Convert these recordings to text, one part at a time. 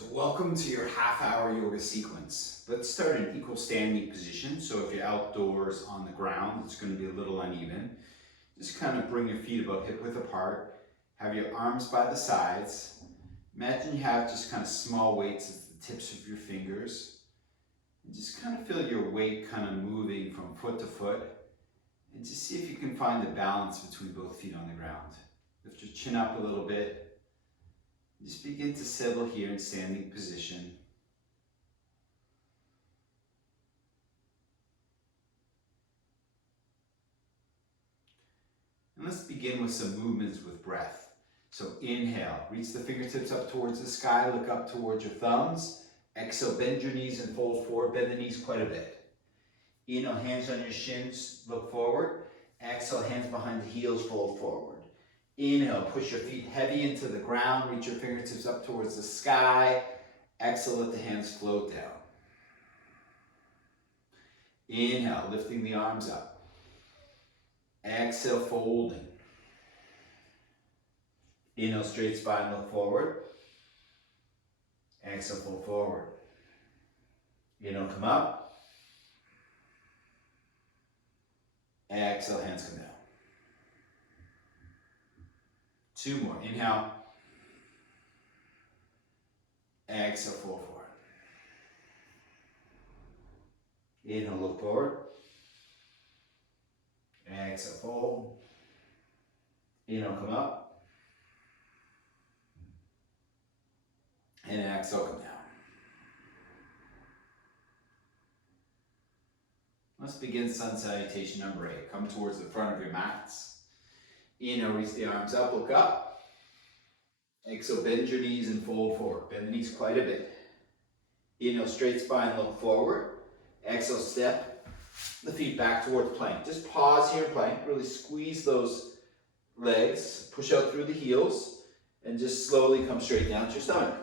So welcome to your half-hour yoga sequence. Let's start in equal standing position. So if you're outdoors on the ground, it's going to be a little uneven. Just kind of bring your feet about hip width apart. Have your arms by the sides. Imagine you have just kind of small weights at the tips of your fingers. And just kind of feel your weight kind of moving from foot to foot. And just see if you can find the balance between both feet on the ground. Lift your chin up a little bit. Just begin to settle here in standing position. And let's begin with some movements with breath. So inhale, reach the fingertips up towards the sky, look up towards your thumbs. Exhale, bend your knees and fold forward, bend the knees quite a bit. Inhale, hands on your shins, look forward. Exhale, hands behind the heels, fold forward. Inhale, push your feet heavy into the ground, reach your fingertips up towards the sky. Exhale, let the hands float down. Inhale, lifting the arms up. Exhale, folding. Inhale, straight spine, look forward. Exhale, fold forward. Inhale, come up. Exhale, hands come down. Two more. Inhale. Exhale, fold forward. Inhale, look forward. Exhale, fold. Inhale, come up. And exhale, come down. Let's begin sun salutation number 8. Come towards the front of your mats. Inhale, reach the arms up, look up. Exhale, bend your knees and fold forward. Bend the knees quite a bit. Inhale, straight spine, look forward. Exhale, step the feet back towards plank. Just pause here in plank. Really squeeze those legs. Push out through the heels. And just slowly come straight down to your stomach.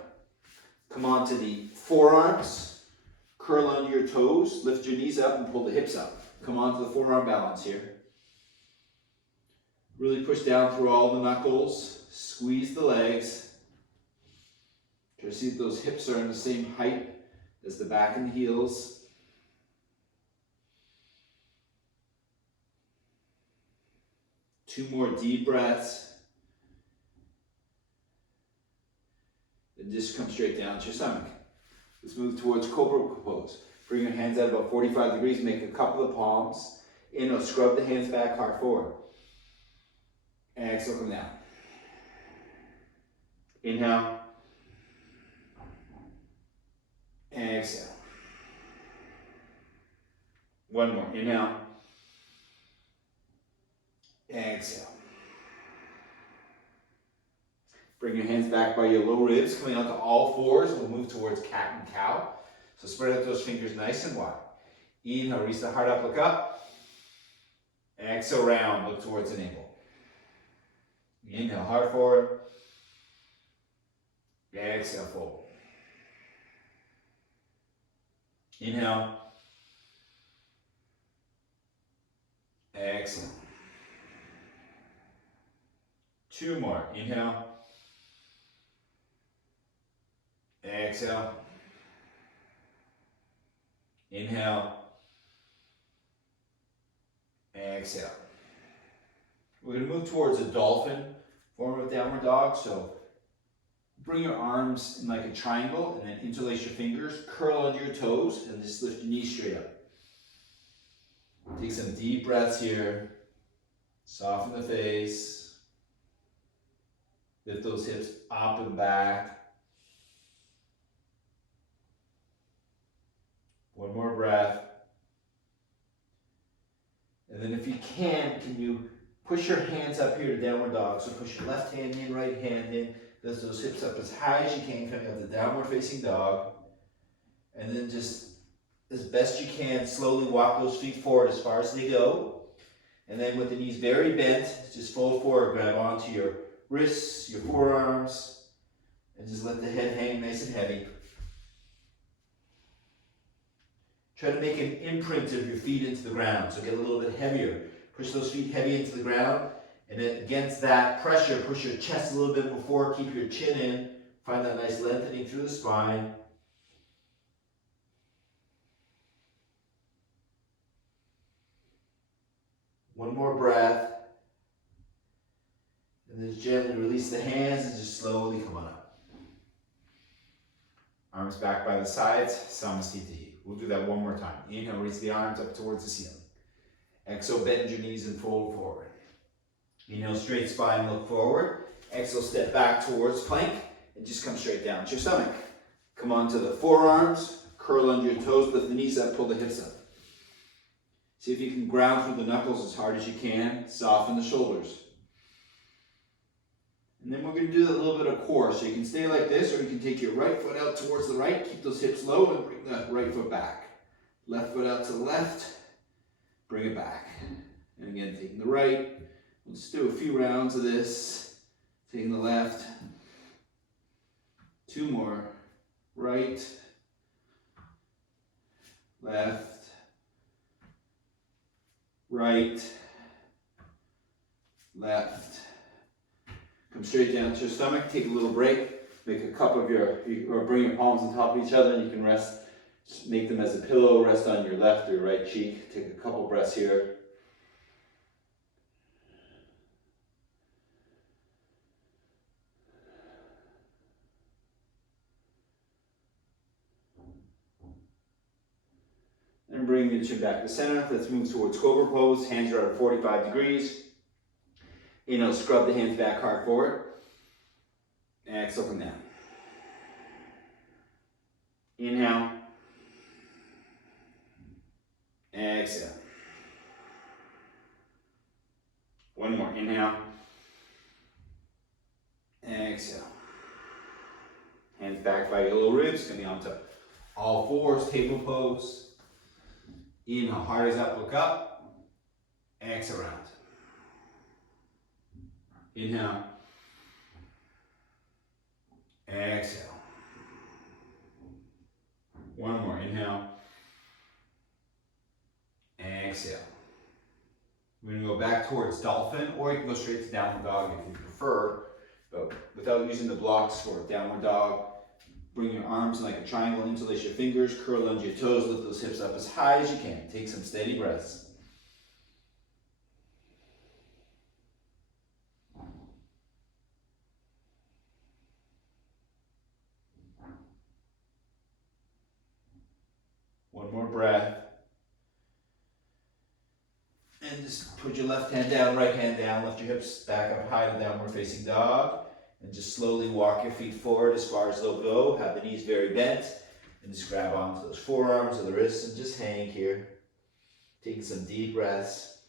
Come onto the forearms. Curl under your toes. Lift your knees up and pull the hips up. Come onto the forearm balance here. Really push down through all the knuckles. Squeeze the legs. Try to see if those hips are in the same height as the back and the heels. Two more deep breaths. And just come straight down to your stomach. Let's move towards Cobra Pose. Bring your hands out about 45 degrees. Make a couple of palms. Inhale, scrub the hands back, heart forward. Exhale, come down. Inhale. Exhale. One more. Inhale. Exhale. Bring your hands back by your low ribs, coming onto all fours. We'll move towards cat and cow. So spread out those fingers nice and wide. Inhale, reach the heart up, look up. Exhale, round, look towards the navel. Inhale, heart forward. Exhale, fold. Inhale. Exhale. Two more. Inhale. Exhale. Inhale. Exhale. We're going to move towards a dolphin form of downward dog. So bring your arms in like a triangle and then interlace your fingers, curl under your toes, and just lift your knees straight up. Take some deep breaths here. Soften the face. Lift those hips up and back. One more breath. And then if you can you push your hands up here to downward dog. So push your left hand in, right hand in. Lift those hips up as high as you can, coming out to downward facing dog. And then just as best you can, slowly walk those feet forward as far as they go. And then with the knees very bent, just fold forward, grab onto your wrists, your forearms, and just let the head hang nice and heavy. Try to make an imprint of your feet into the ground, so get a little bit heavier. Push those feet heavy into the ground, and then against that pressure, push your chest a little bit before, keep your chin in, Find that nice lengthening through the spine. One more breath. And then gently release the hands and just slowly come on up. Arms back by the sides, Samasthiti. We'll do that one more time. Inhale, reach the arms up towards the ceiling. Exhale, bend your knees and fold forward. Inhale, straight spine, look forward. Exhale, step back towards plank and just come straight down to your stomach. Come onto the forearms, curl under your toes, lift the knees up, pull the hips up. See if you can ground through the knuckles as hard as you can. Soften the shoulders. And then we're going to do a little bit of core. So you can stay like this, or you can take your right foot out towards the right, keep those hips low, and bring that right foot back. Left foot out to the left, bring it back. And again, taking the right. We'll just do a few rounds of this. Taking the left. Two more. Right. Left. Right. Left. Come straight down to your stomach, take a little break, make a cup of or bring your palms on top of each other and you can rest, make them as a pillow, rest on your left or your right cheek. Take a couple breaths here. And bring the chin back to center. Let's move towards Cobra Pose. Hands are at 45 degrees. Inhale, scrub the hands back hard forward. Exhale, come down. Inhale. Exhale. One more. Inhale. Exhale. Hands back by your low ribs, coming onto all fours, table pose. Inhale, heart is up, look up. Exhale, round. Inhale. Exhale. One more. Inhale. Exhale. We're going to go back towards dolphin, or you can go straight to downward dog if you prefer, but without using the blocks for downward dog. Bring your arms like a triangle, interlace your fingers, curl under your toes, lift those hips up as high as you can. Take some steady breaths. One more breath. And just put your left hand down, right hand down, lift your hips back up high to downward facing dog. And just slowly walk your feet forward as far as they'll go. Have the knees very bent. And just grab onto those forearms or the wrists and just hang here. Taking some deep breaths.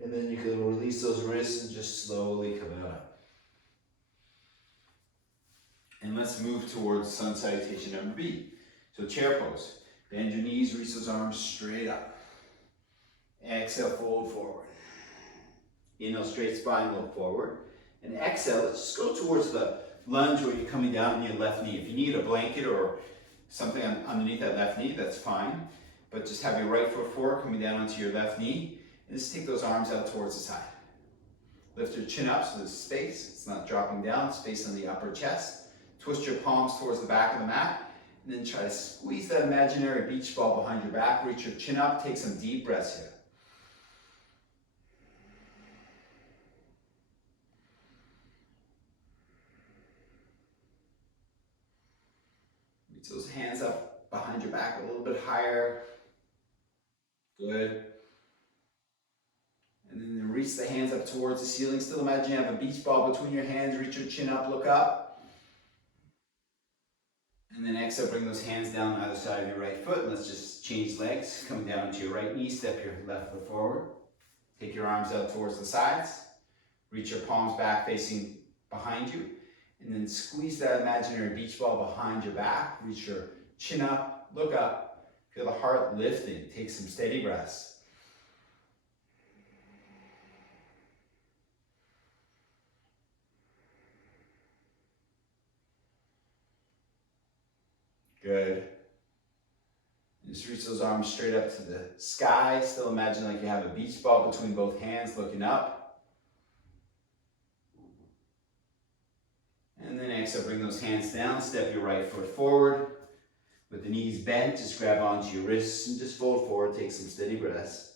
And then you can release those wrists and just slowly come up. And let's move towards sun salutation number B. So chair pose. Bend your knees, reach those arms straight up. Exhale, fold forward. Inhale, straight spine, look forward. And exhale, let's just go towards the lunge where you're coming down on your left knee. If you need a blanket or something underneath that left knee, that's fine. But just have your right foot forward, coming down onto your left knee. And just take those arms out towards the side. Lift your chin up so there's space. It's not dropping down, space on the upper chest. Twist your palms towards the back of the mat. And then try to squeeze that imaginary beach ball behind your back. Reach your chin up. Take some deep breaths here. Reach those hands up behind your back a little bit higher. Good. And then reach the hands up towards the ceiling. Still imagine you have a beach ball between your hands. Reach your chin up, look up. And then exhale, bring those hands down either side of your right foot. And let's just change legs. Coming down onto your right knee, step your left foot forward. Take your arms out towards the sides. Reach your palms back facing behind you. And then squeeze that imaginary beach ball behind your back. Reach your chin up, look up. Feel the heart lifting. Take some steady breaths. Good. Just reach those arms straight up to the sky. Still imagine like you have a beach ball between both hands looking up. And then exhale, bring those hands down. Step your right foot forward. With the knees bent, just grab onto your wrists and just fold forward. Take some steady breaths.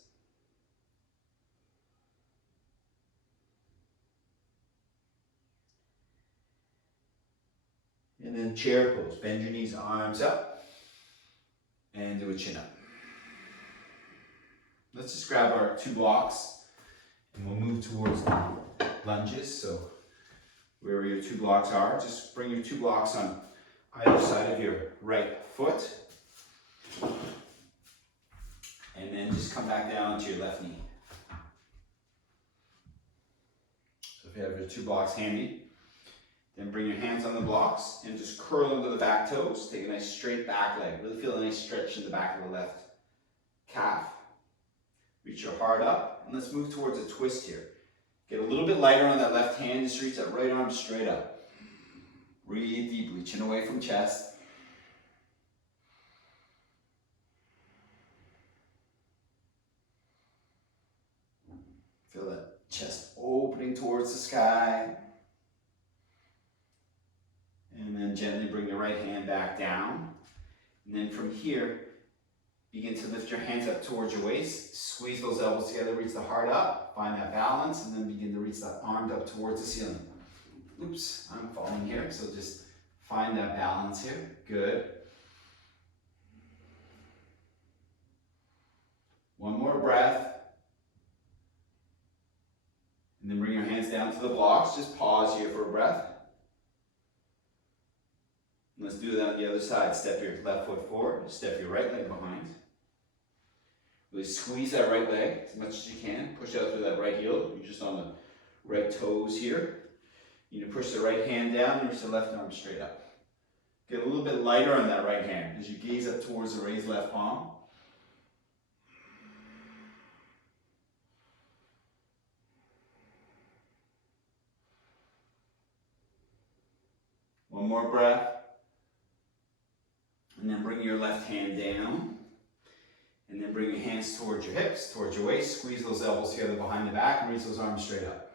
And then chair pose. Bend your knees, arms up. And do a chin up. Let's just grab our 2 blocks and we'll move towards the lunges. So wherever your 2 blocks are, just bring your 2 blocks on either side of your right foot. And then just come back down to your left knee. So if you have your 2 blocks handy, then bring your hands on the blocks and just curl into the back toes. Take a nice straight back leg. Really feel a nice stretch in the back of the left calf. Reach your heart up and let's move towards a twist here. Get a little bit lighter on that left hand. Just reach that right arm straight up. Breathe deeply, chin away from chest. Feel that chest opening towards the sky. And then gently bring the right hand back down. And then from here, begin to lift your hands up towards your waist. Squeeze those elbows together, reach the heart up. Find that balance, and then begin to reach that arm up towards the ceiling. Oops, I'm falling here, so just find that balance here. Good. One more breath. And then bring your hands down to the blocks. Just pause here for a breath. Let's do that on the other side. Step your left foot forward, step your right leg behind. Really squeeze that right leg as much as you can. Push out through that right heel. You're just on the right toes here. You need to push the right hand down and reach the left arm straight up. Get a little bit lighter on that right hand as you gaze up towards the raised left palm. One more breath. And then bring your left hand down. And then bring your hands towards your hips, towards your waist. Squeeze those elbows together behind the back and reach those arms straight up.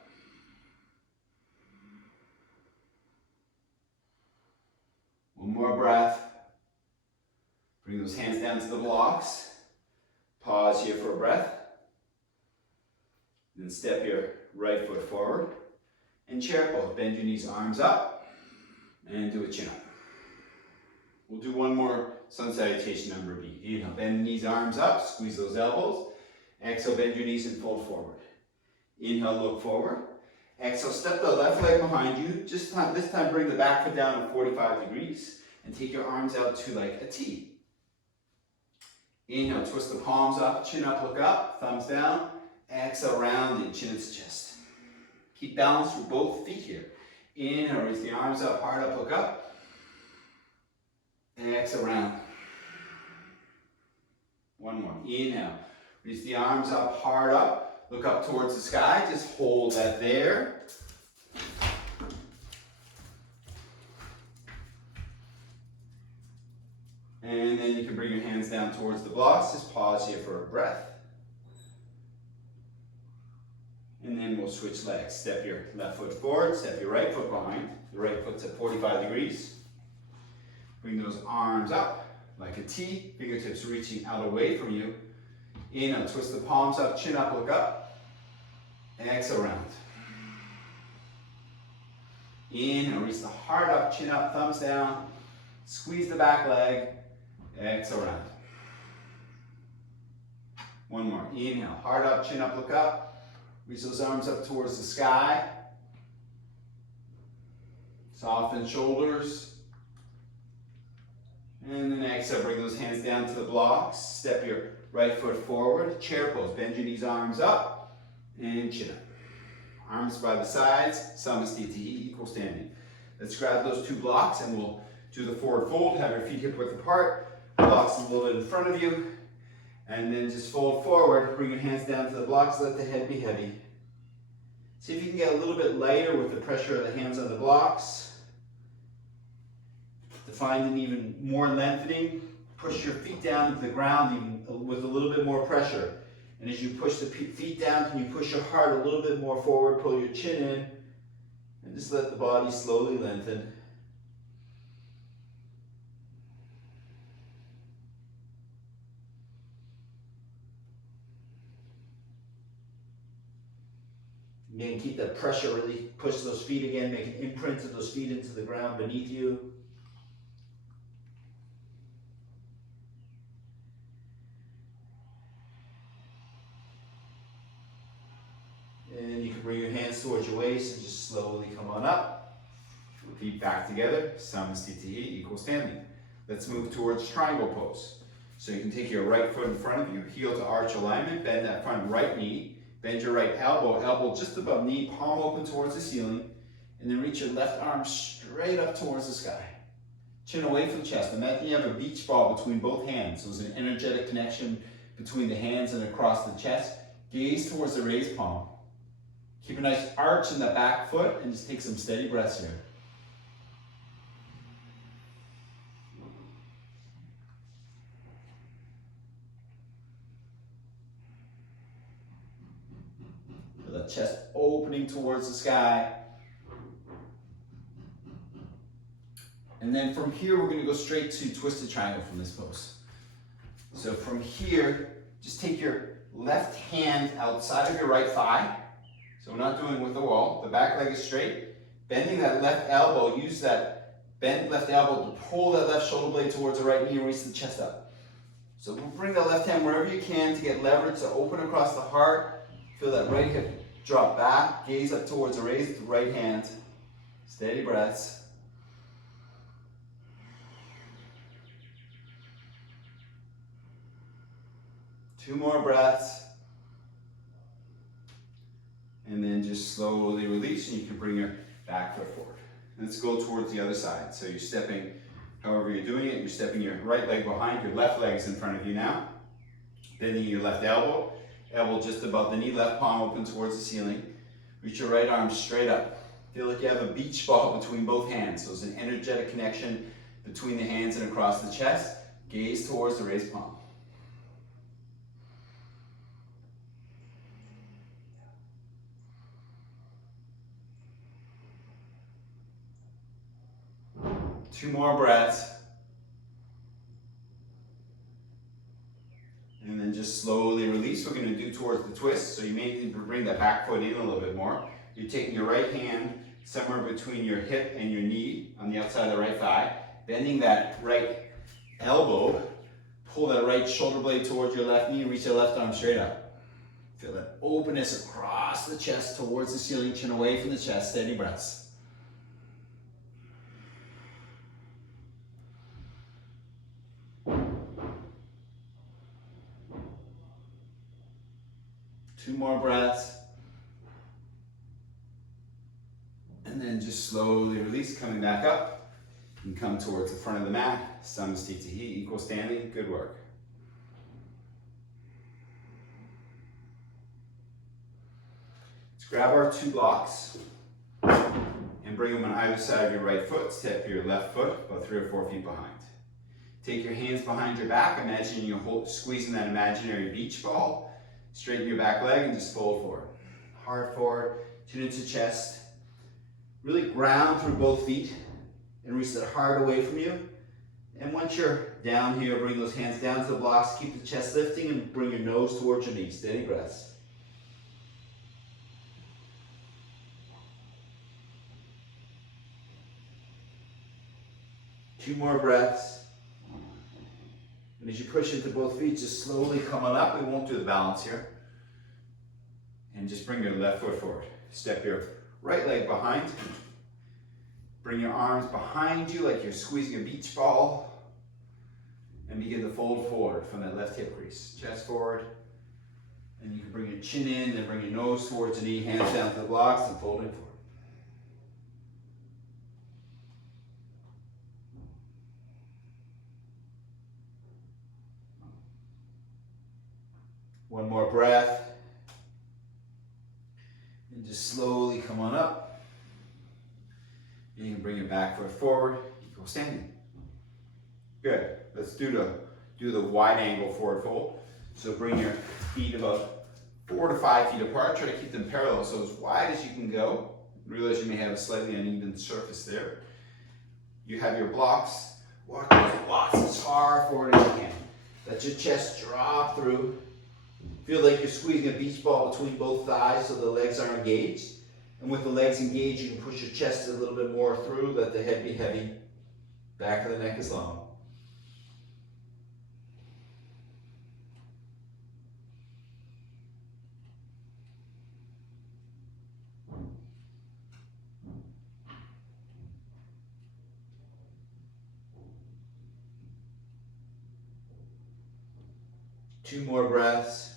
One more breath. Bring those hands down to the blocks. Pause here for a breath. Then step your right foot forward. And chair pose. Bend your knees, arms up. And do a chin up. We'll do one more sun salutation number B. Inhale, bend the knees, arms up, squeeze those elbows. Exhale, bend your knees and fold forward. Inhale, look forward. Exhale, step the left leg behind you. This time bring the back foot down at 45 degrees and take your arms out to like a T. Inhale, twist the palms up, chin up, look up, thumbs down. Exhale, rounding, chin to chest. Keep balance through both feet here. Inhale, raise the arms up, heart up, look up. Exhale, round. One more. Inhale. Reach the arms up, heart up. Look up towards the sky. Just hold that there. And then you can bring your hands down towards the blocks. Just pause here for a breath. And then we'll switch legs. Step your left foot forward, step your right foot behind. The right foot's at 45 degrees. Bring those arms up like a T, fingertips reaching out away from you. Inhale, twist the palms up, chin up, look up. Exhale, round. Inhale, reach the heart up, chin up, thumbs down. Squeeze the back leg. Exhale, round. One more. Inhale, heart up, chin up, look up. Reach those arms up towards the sky. Soften shoulders. And then exhale, bring those hands down to the blocks. Step your right foot forward. Chair pose. Bend your knees, arms up. And chin up. Arms by the sides. Samasthiti, equal standing. Let's grab those 2 blocks and we'll do the forward fold. Have your feet hip width apart. Blocks a little bit in front of you. And then just fold forward. Bring your hands down to the blocks. Let the head be heavy. See if you can get a little bit lighter with the pressure of the hands on the blocks. To find an even more lengthening push your feet down into the ground even with a little bit more pressure. And as you push the feet down, can you push your heart a little bit more forward, pull your chin in, and just let the body slowly lengthen. Again, keep that pressure, really push those feet again, make an imprint of those feet into the ground beneath you. And you can bring your hands towards your waist and just slowly come on up. Feet back together, Samasthiti equal standing. Let's move towards triangle pose. So you can take your right foot in front of you, heel to arch alignment, bend that front right knee, bend your right elbow, elbow just above knee, palm open towards the ceiling, and then reach your left arm straight up towards the sky. Chin away from chest. Imagine you have a beach ball between both hands. So there's an energetic connection between the hands and across the chest. Gaze towards the raised palm. Keep a nice arch in the back foot and just take some steady breaths here. Feel the chest opening towards the sky. And then from here, we're going to go straight to twisted triangle from this pose. So from here, just take your left hand outside of your right thigh. So we're not doing with the wall. The back leg is straight. Bending that left elbow, use that bent left elbow to pull that left shoulder blade towards the right knee and reach the chest up. So we'll bring that left hand wherever you can to get leverage to open across the heart. Feel that right hip drop back. Gaze up towards the raised right hand. Steady breaths. Two more breaths. And then just slowly release, and you can bring your back foot forward. Let's go towards the other side. So you're stepping, however you're doing it, you're stepping your right leg behind, your left leg is in front of you now. Bending your left elbow, elbow just above the knee, left palm open towards the ceiling. Reach your right arm straight up. Feel like you have a beach ball between both hands. So there's an energetic connection between the hands and across the chest. Gaze towards the raised palm. Two more breaths. And then just slowly release. We're going to do towards the twist. So you may need to bring that back foot in a little bit more. You're taking your right hand somewhere between your hip and your knee on the outside of the right thigh. Bending that right elbow. Pull that right shoulder blade towards your left knee. Reach your left arm straight up. Feel that openness across the chest towards the ceiling. Chin away from the chest. Steady breaths. Two more breaths. And then just slowly release, coming back up. And come towards the front of the mat. Samasthiti, equal standing. Good work. Let's grab our two blocks and bring them on either side of your right foot. Step your left foot about 3 or 4 feet behind. Take your hands behind your back. Imagine you're squeezing that imaginary beach ball. Straighten your back leg and just fold forward. Heart forward, chin into chest. Really ground through both feet and reach that heart away from you. And once you're down here, bring those hands down to the blocks. Keep the chest lifting and bring your nose towards your knees. Steady breaths. Two more breaths. And as you push into both feet, just slowly come on up. We won't do the balance here. And just bring your left foot forward. Step your right leg behind. Bring your arms behind you like you're squeezing a beach ball. And begin to fold forward from that left hip crease. Chest forward. And you can bring your chin in and bring your nose towards the knee, hands down to the blocks and fold it forward. One more breath. And just slowly come on up. And you can bring your back foot forward, equal standing. Good. Let's do the do the wide angle forward fold. So bring your feet about 4 to 5 feet apart. Try to keep them parallel, so as wide as you can go. Realize you may have a slightly uneven surface there. You have your blocks. Walk those blocks as far forward as you can. Let your chest drop through. Feel like you're squeezing a beach ball between both thighs so the legs are engaged. And with the legs engaged, you can push your chest a little bit more through. Let the head be heavy. Back of the neck is long. Two more breaths.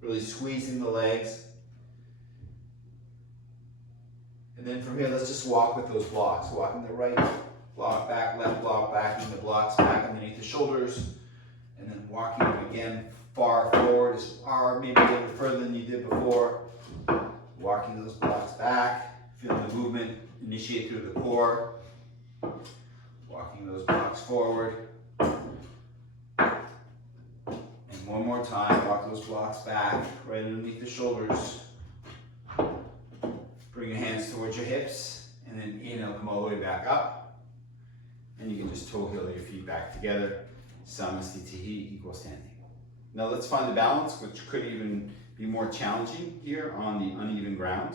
Really squeezing the legs. And then from here, let's just walk with those blocks. Walking the right block back, left block back, and the blocks back underneath the shoulders. And then walking them again far forward, as far, maybe a little further than you did before. Walking those blocks back, feeling the movement initiate through the core. Walking those blocks forward. One more time, walk those blocks back, right underneath the shoulders. Bring your hands towards your hips, and then inhale, come all the way back up. And you can just toe heel your feet back together. Samastitihi equals standing. Now let's find the balance, which could even be more challenging here on the uneven ground.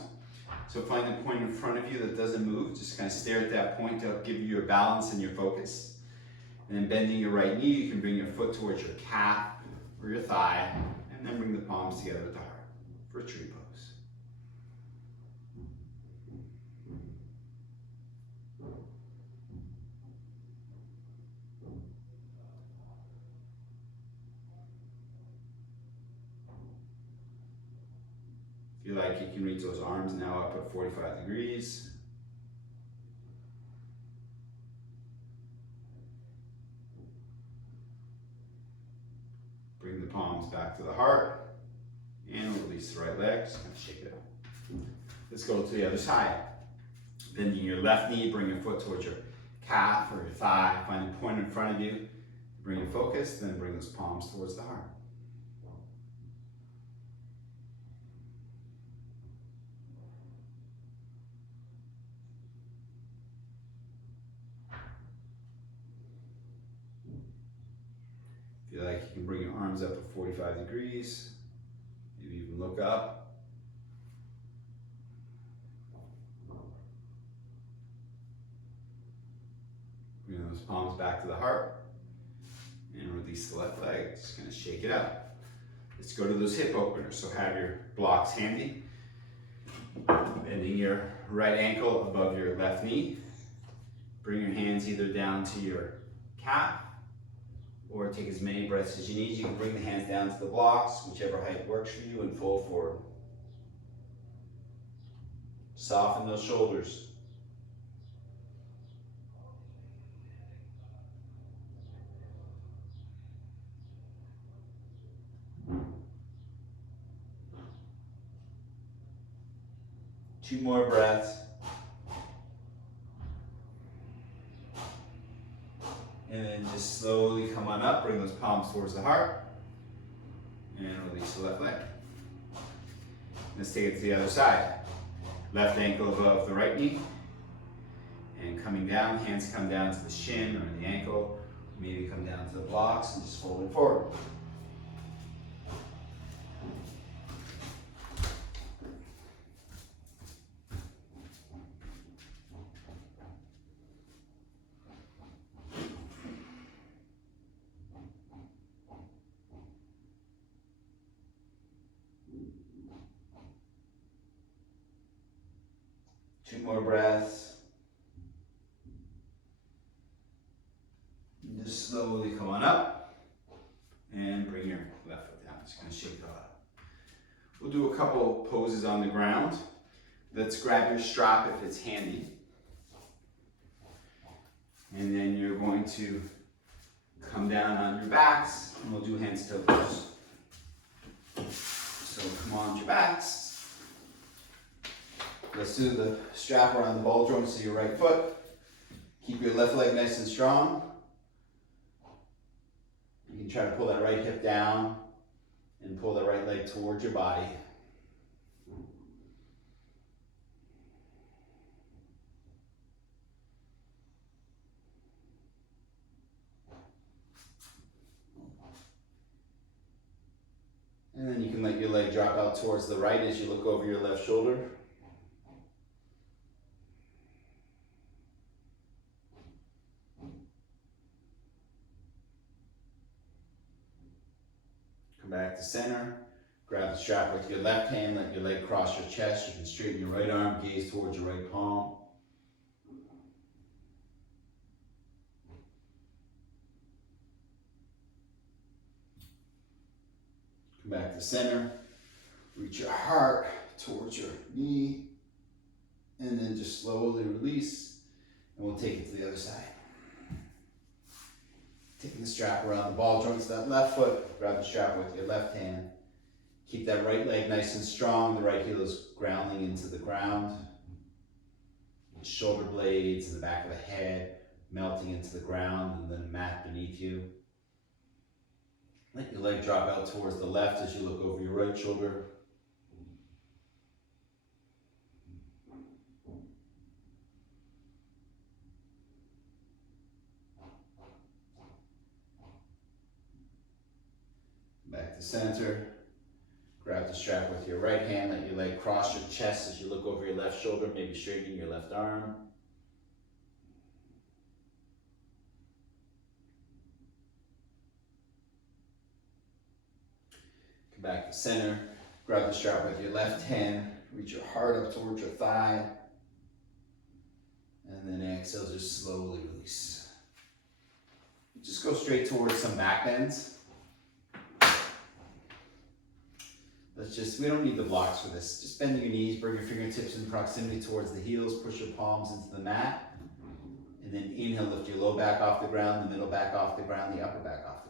So find the point in front of you that doesn't move. Just kind of stare at that point to help give you your balance and your focus. And then bending your right knee, you can bring your foot towards your calf or your thigh, and then bring the palms together at the heart for a tree pose. If you like, you can reach those arms now up at 45 degrees. Bring the palms back to the heart and release the right leg. Just kind of shake it out. Let's go to the other side. Bending your left knee, bring your foot towards your calf or your thigh. Find a point in front of you. Bring your focus, then bring those palms towards the heart. If you like, you can bring your arms up at 45 degrees. Maybe even look up. Bring those palms back to the heart. And release the left leg. Just gonna shake it out. Let's go to those hip openers. So have your blocks handy. Bending your right ankle above your left knee. Bring your hands either down to your calf, or take as many breaths as you need. You can bring the hands down to the blocks, whichever height works for you, and fold forward. Soften those shoulders. Two more breaths. And then just slowly come on up, bring those palms towards the heart, and release the left leg. Let's take it to the other side. Left ankle above the right knee, and coming down, hands come down to the shin or the ankle, maybe come down to the blocks and just fold it forward. Two more breaths. And just slowly come on up and bring your left foot down. Just gonna shake it out. We'll do a couple poses on the ground. Let's grab your strap if it's handy. And then you're going to come down on your backs and we'll do hands to toes. So come on your backs. Let's do the strap around the ball joints of your right foot. Keep your left leg nice and strong. can try to pull that right hip down and pull the right leg towards your body. And then you can let your leg drop out towards the right as you look over your left shoulder. Come back to center. Grab the strap with your left hand, let your leg cross your chest. You can straighten your right arm, gaze towards your right palm. Come back to center. Reach your heart towards your knee. And then just slowly release. And we'll take it to the other side. Taking the strap around the ball joints of that left foot. Grab the strap with your left hand. Keep that right leg nice and strong. The right heel is grounding into the ground. The shoulder blades and the back of the head melting into the ground, and then a mat beneath you. Let your leg drop out towards the left as you look over your right shoulder. Back to center. Grab the strap with your right hand, let your leg cross your chest as you look over your left shoulder, maybe straightening your left arm. Come back to center. Grab the strap with your left hand, reach your heart up towards your thigh. And then exhale, just slowly release. Just go straight towards some back bends. We don't need the blocks for this. Just bend your knees, bring your fingertips in proximity towards the heels, push your palms into the mat. And then inhale, lift your low back off the ground, the middle back off the ground, the upper back off the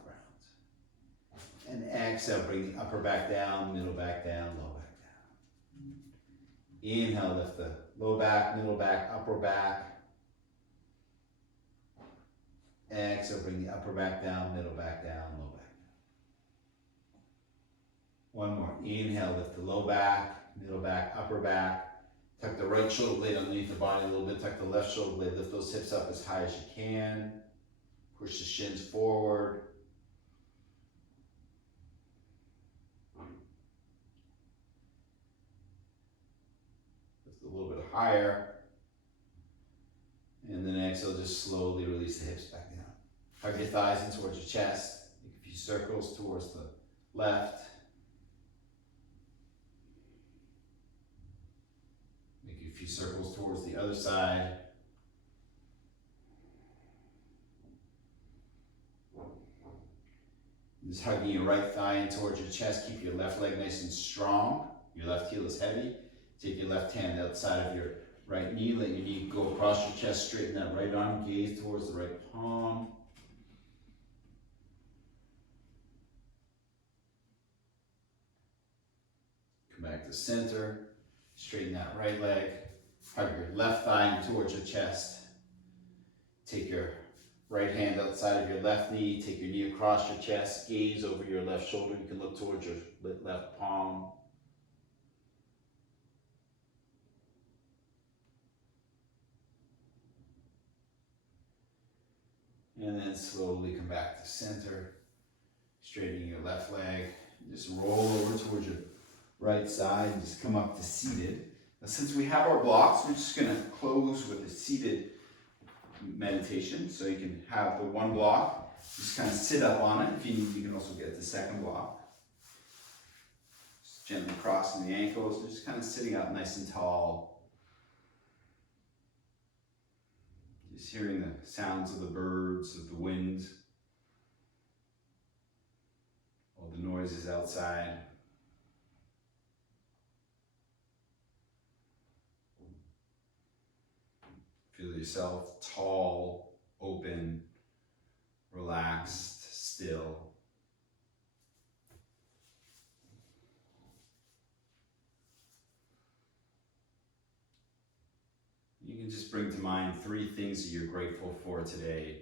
ground. And exhale, bring the upper back down, middle back down, low back down. Inhale, lift the low back, middle back, upper back. Exhale, bring the upper back down, middle back down, low back down. One more. Inhale, lift the low back, middle back, upper back. Tuck the right shoulder blade underneath the body a little bit. Tuck the left shoulder blade. Lift those hips up as high as you can. Push the shins forward. Lift a little bit higher. And then exhale, just slowly release the hips back down. Hug your thighs in towards your chest. Make a few circles towards the left. A few circles towards the other side. Just hugging your right thigh in towards your chest. Keep your left leg nice and strong. Your left heel is heavy. Take your left hand outside of your right knee. Let your knee go across your chest. Straighten that right arm. Gaze towards the right palm. Come back to center. Straighten that right leg. Hug your left thigh towards your chest. Take your right hand outside of your left knee. Take your knee across your chest. Gaze over your left shoulder. You can look towards your left palm. And then slowly come back to center. Straightening your left leg. Just roll over towards your right side and just come up to seated. Now, since we have our blocks, we're just going to close with a seated meditation. So you can have the one block, just kind of sit up on it. If you need, you can also get the second block. Just gently crossing the ankles, just kind of sitting up nice and tall. Just hearing the sounds of the birds, of the wind, all the noises outside. Feel yourself tall, open, relaxed, still. You can just bring to mind 3 things that you're grateful for today.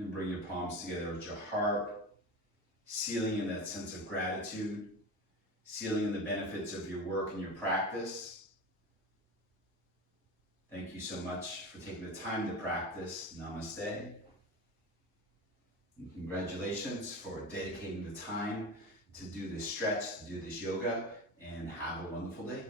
And bring your palms together at your heart, sealing in that sense of gratitude, sealing in the benefits of your work and your practice. Thank you so much for taking the time to practice. Namaste. And congratulations for dedicating the time to do this stretch, to do this yoga, and have a wonderful day.